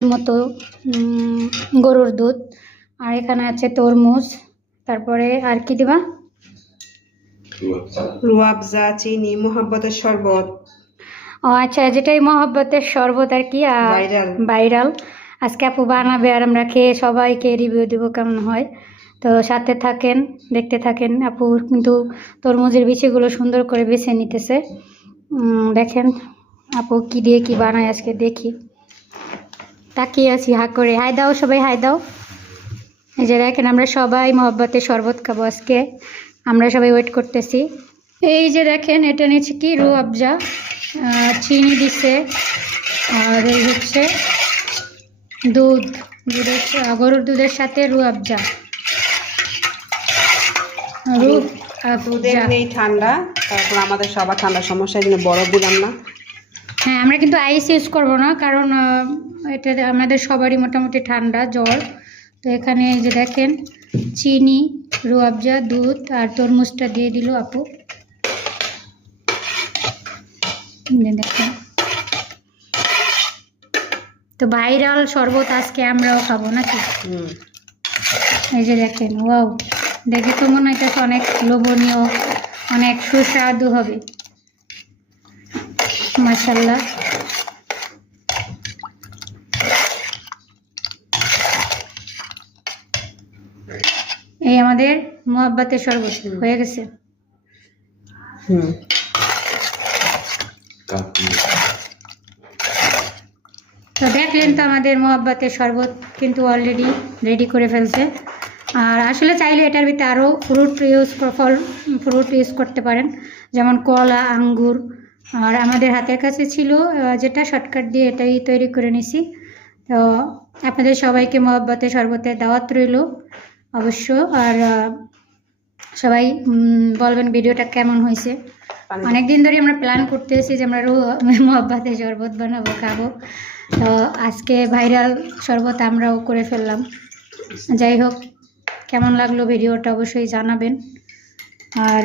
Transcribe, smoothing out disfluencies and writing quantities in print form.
মতো গরুর দুধ, আর এখানে আছে তরমুজ, তারপরে আর কি দিবা? রুয়াবজা, চিনি, মোহাব্বতের শরবত। ও আচ্ছা, যেটাই মহব্বতের শরবত আর কি, ভাইরাল। আজকে আপু বানাবে আর আমরা খেয়ে সবাইকে রিভিউ দিব কেমন হয়। তো সাথে থাকেন, দেখতে থাকেন। আপু কিন্তু তরমুজের বিচিগুলো সুন্দর করে বেছে নিতেছে। দেখেন আপু কি দিয়ে কি বানায় আজকে, দেখি। তাকিয়ে আছি হা করে। হাই দাও সবাই, হাই দাও। এই যে দেখেন আমরা সবাই মহব্বতের শরবত খাবো আজকে, আমরা সবাই ওয়েট করতেছি। এই যে দেখেন এটা নিচ্ছে কি রুয়াবজা, চিনি দিছে, আর এই হচ্ছে গরুর দুধের সাথে রুয়াবজা। দুধের নেই ঠান্ডা, তারপর আমাদের সবার ঠান্ডা সমস্যা, এই জন্য বরফ দিলাম না। হ্যাঁ, আমরা কিন্তু আইস ইউজ করবো না, কারণ এটা আমাদের সবারই মোটামুটি ঠান্ডা জ্বর। তো এখানে এই যে দেখেন চিনি, রুয়াবজা, দুধ আর তরমুজটা দিয়ে দিল আপু। দেখেন তো ভাইরাল শরবত আজকে আমরাও খাবো নাকি? এই যে দেখেন, ওয়াও, দেখে তো মনে হইতেছে অনেক লোভনীয়, অনেক সুস্বাদু হবে। মাশাআল্লাহ। এই আমাদের মোহাব্বতের শরবত হয়ে গেছে। তো দেখলেন তো আমাদের মোহাব্বতের শরবত কিন্তু অলরেডি রেডি করে ফেলছে। আর আসলে চাইলে এটার ভিতরে আরও ফ্রুট ইউজ করতে পারেন, যেমন কলা, আঙ্গুর। আর আমাদের হাতের কাছে ছিল যেটা, শর্টকাট দিয়ে এটাই তৈরি করে নিছি। তো আপনাদের সবাইকে মোহাব্বতের শরবতের দাওয়াত রইল অবশ্য। আর সবাই বলবেন ভিডিওটা কেমন হয়েছে। অনেকদিন ধরে আমরা প্ল্যান করতেছি যে আমরা মোহাব্বতের শরবত বানাবো, খাবো। তো আজকে ভাইরাল শরবত আমরাও করে ফেললাম। যাই হোক, কেমন লাগলো ভিডিওটা অবশ্যই জানাবেন। আর